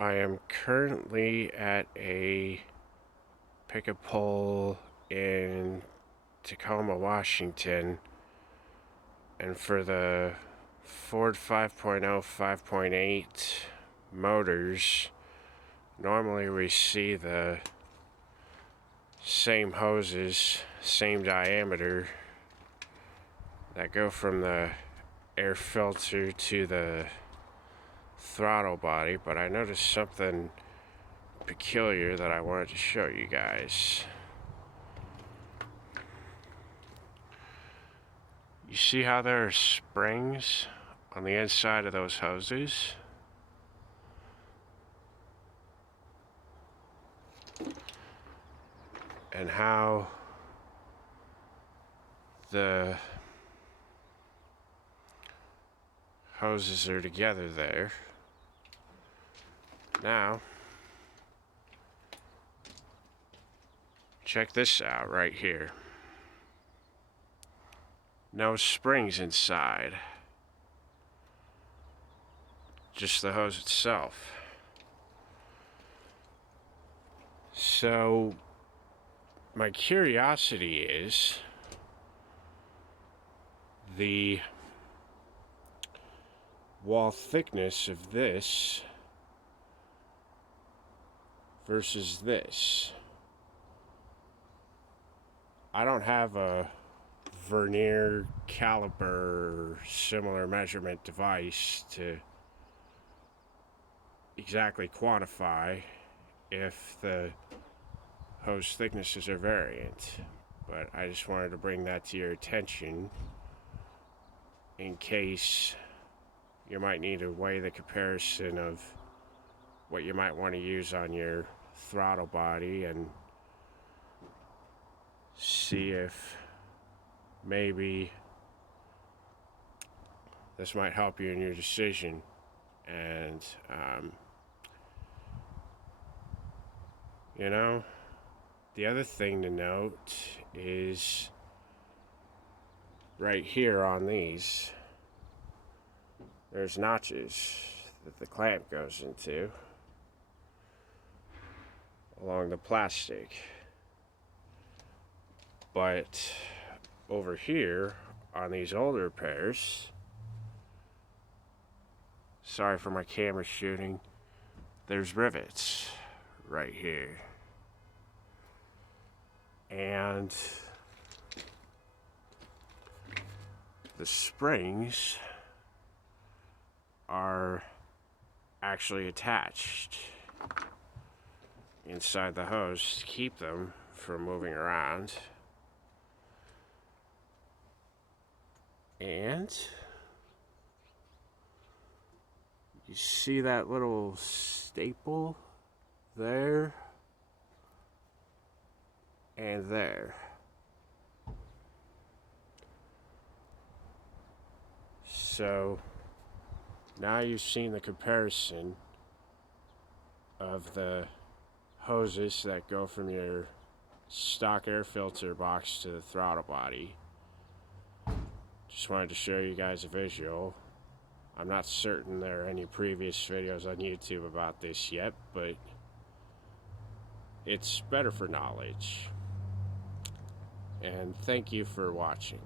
I am currently at a pick-up pole in Tacoma, Washington, and for the Ford 5.0, 5.8 motors, normally we see the same hoses, same diameter, that go from the air filter to the throttle body, but I noticed something peculiar that I wanted to show you guys. You see how there are springs on the inside of those hoses? And how the hoses are together there. Now, check this out right here. No springs inside, just the hose itself. So, my curiosity is the wall thickness of this versus this. I don't have a vernier caliper similar measurement device to exactly quantify if the hose thicknesses are variant, but I just wanted to bring that to your attention in case you might need to weigh the comparison of what you might want to use on your throttle body and see if maybe this might help you in your decision. And you know, the other thing to note is right here on these, there's notches that the clamp goes into along the plastic. But over here on these older pairs, sorry for my camera shooting, there's rivets right here. And the springs are actually attached inside the hose to keep them from moving around. And you see that little staple there and there. So now you've seen the comparison of the hoses that go from your stock air filter box to the throttle body. Just wanted to show you guys a visual. I'm not certain there are any previous videos on YouTube about this yet, but it's better for knowledge. And thank you for watching.